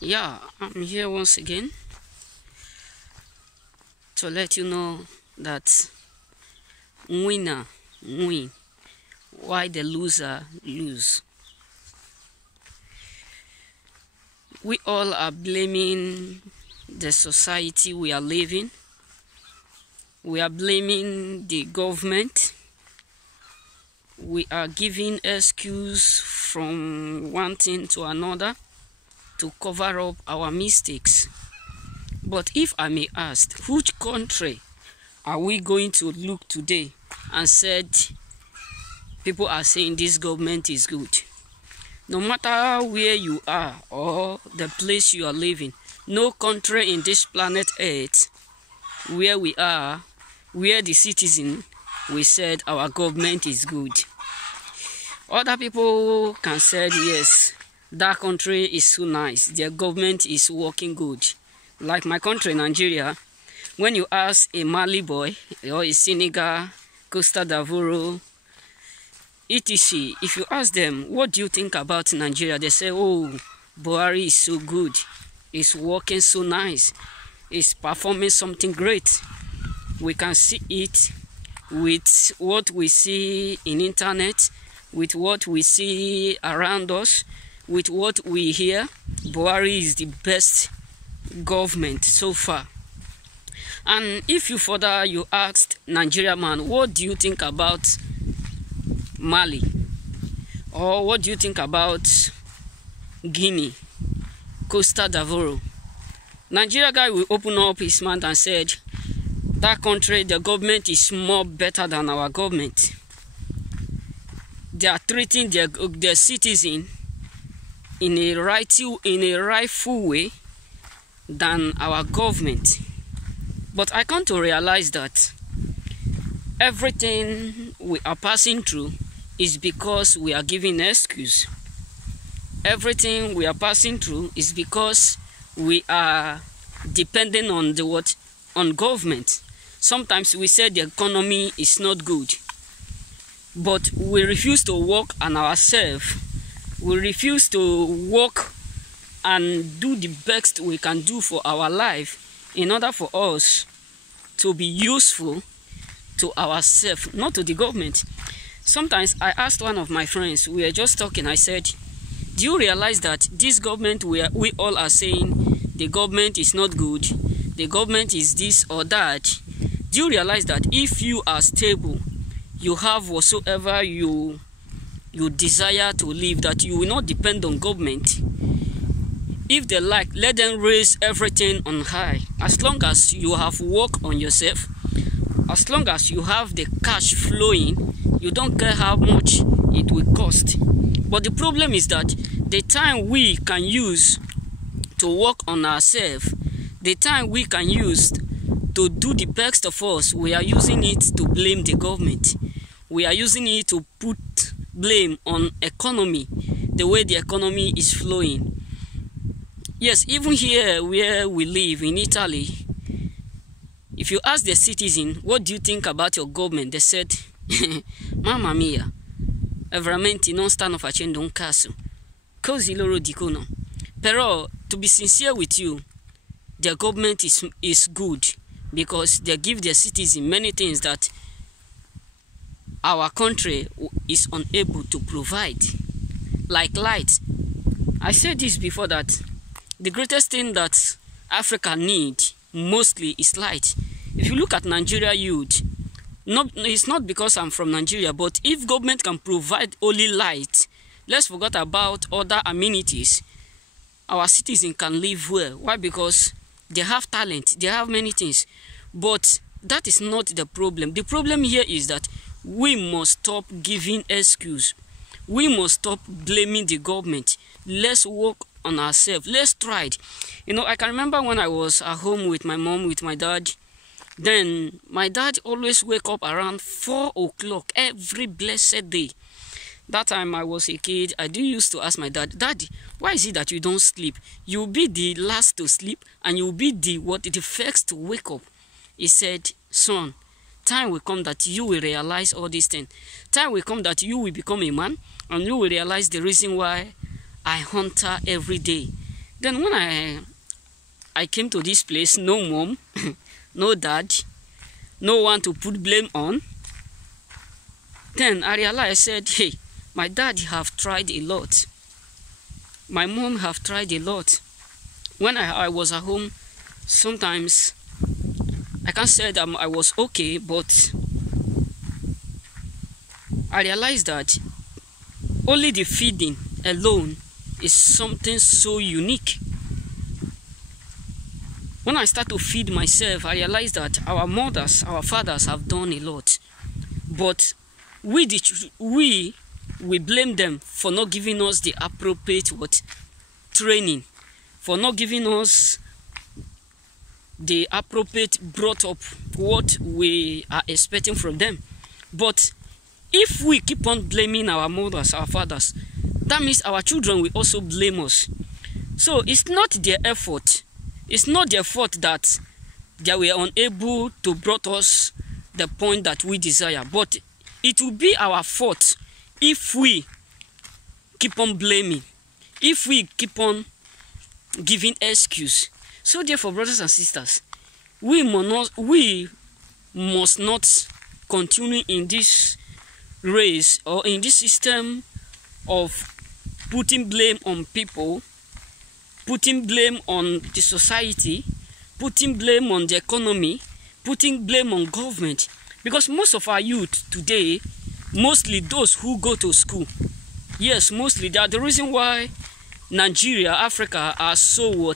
Yeah, I'm here once again to let you know that winner win, why the loser lose. We all are blaming the society we are living. We are blaming the government. We are giving excuse from one thing to another to cover up our mistakes. But if I may ask, which country are we going to look today and said people are saying this government is good? No matter where you are or the place you are living, no country in this planet Earth where we are, where the citizen, we said our government is good. Other people can say yes, that country is so nice, their government is working good. Like my country, Nigeria, when you ask a Mali boy or a Senegal, Costa d'Avoire, etc., if you ask them, what do you think about Nigeria? They say, oh, Buhari is so good. It's working so nice. It's performing something great. We can see it with what we see in internet, with what we see around us, with what we hear. Buhari is the best government so far. And if you asked Nigeria man, what do you think about Mali? Or what do you think about Guinea, Costa d'Avoire? Nigeria guy will open up his mouth and said, that country, the government is more better than our government. They are treating their citizen in a rightful way than our government. But I come to realize that everything we are passing through is because we are giving excuse. Everything we are passing through is because we are depending on on government. Sometimes we say the economy is not good, but we refuse to work on ourselves. We refuse to work and do the best we can do for our life in order for us to be useful to ourselves, not to the government. Sometimes I asked one of my friends, we were just talking, I said, do you realize that this government we all are saying the government is not good, the government is this or that? Do you realize that if you are stable, you have whatsoever you desire to live, that you will not depend on government? If they like, let them raise everything on high. As long as you have work on yourself, as long as you have the cash flowing, you don't care how much it will cost. But the problem is that the time we can use to work on ourselves, the time we can use to do the best of us, we are using it to blame the government. We are using it to put blame on economy, the way the economy is flowing. Yes, even here where we live in Italy, if you ask the citizen, what do you think about your government? They said, Mamma mia, veramente non stanno facendo un caso. Così loro dicono. Però, to be sincere with you, their government is good because they give their citizen many things that our country is unable to provide, like light. I said this before, that the greatest thing that Africa needs mostly is light. If you look at Nigeria youth, it's not because I'm from Nigeria, but if government can provide only light, let's forget about other amenities, our citizens can live well. Why? Because they have talent, they have many things. But that is not the problem. The problem here is that we must stop giving excuse. We must stop blaming the government. Let's work on ourselves. Let's try it. You know, I can remember when I was at home with my mom, with my dad. Then my dad always wake up around 4 o'clock every blessed day. That time I was a kid, I used to ask my dad, Daddy, why is it that you don't sleep? You'll be the last to sleep and you'll be the first to wake up. He said, son, time will come that you will realize all these things. Time will come that you will become a man and you will realize the reason why I hunter every day. Then when I came to this place, no mom, no dad, no one to put blame on. Then I realized, I said, hey, my dad have tried a lot. My mom have tried a lot. When I was at home, sometimes I can't say that I was okay, but I realized that only the feeding alone is something so unique. When I start to feed myself, I realized that our mothers, our fathers have done a lot. But we blame them for not giving us the appropriate training, for not giving us the appropriate brought up what we are expecting from them. But if we keep on blaming our mothers, our fathers, that means our children will also blame us. So it's not their effort. It's not their fault that they were unable to brought us the point that we desire. But it will be our fault if we keep on blaming, if we keep on giving excuse. So therefore, brothers and sisters, we must not continue in this race or in this system of putting blame on people, putting blame on the society, putting blame on the economy, putting blame on government. Because most of our youth today, mostly those who go to school, yes, mostly they are the reason why Nigeria, Africa are so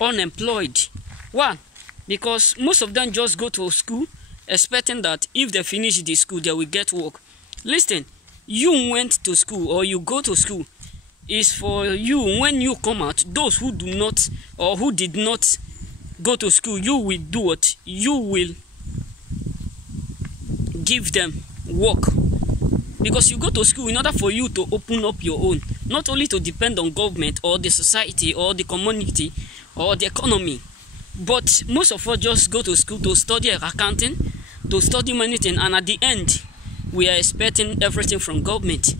unemployed. One, because most of them just go to school expecting that if they finish the school, they will get work. Listen, you went to school or you go to school is for you. When you come out, those who do not or who did not go to school, you will do what? You will give them work. Because you go to school in order for you to open up your own, not only to depend on government or the society or the community or the economy. But most of us just go to school to study accounting, to study many things, and at the end, we are expecting everything from government.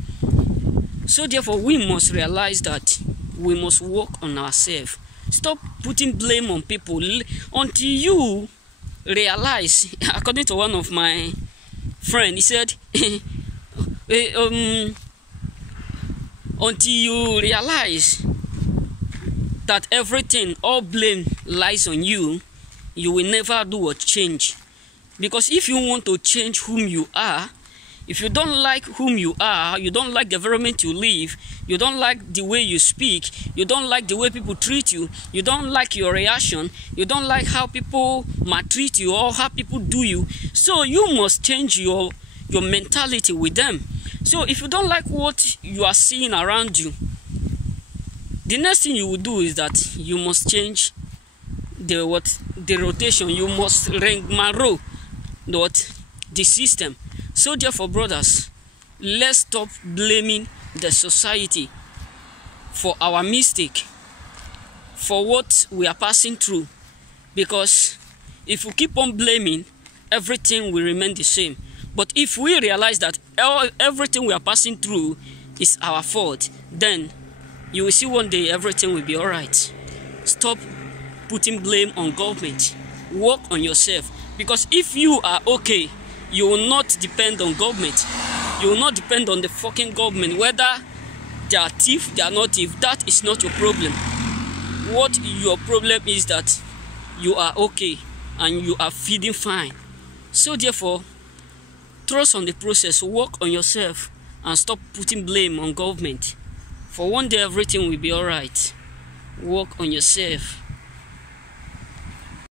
So therefore, we must realize that we must work on ourselves. Stop putting blame on people until you realize, according to one of my friends, he said, until you realize that everything, all blame lies on you, you will never do a change. Because if you want to change whom you are, if you don't like whom you are, you don't like the environment you live, you don't like the way you speak, you don't like the way people treat you, you don't like your reaction, you don't like how people maltreat you or how people do you, so you must change your mentality with them. So if you don't like what you are seeing around you, the next thing you will do is that you must change the rotation. You must the system. So therefore, brothers, let's stop blaming the society for our mistake, for what we are passing through. Because if we keep on blaming, everything will remain the same. But if we realize that everything we are passing through is our fault, then you will see one day everything will be alright. Stop putting blame on government. Work on yourself. Because if you are okay, you will not depend on government. You will not depend on the fucking government. Whether they are thief, they are not thief, that is not your problem. What your problem is that you are okay and you are feeding fine. So therefore, trust on the process, work on yourself, and stop putting blame on government. For one day everything will be alright. Work on yourself.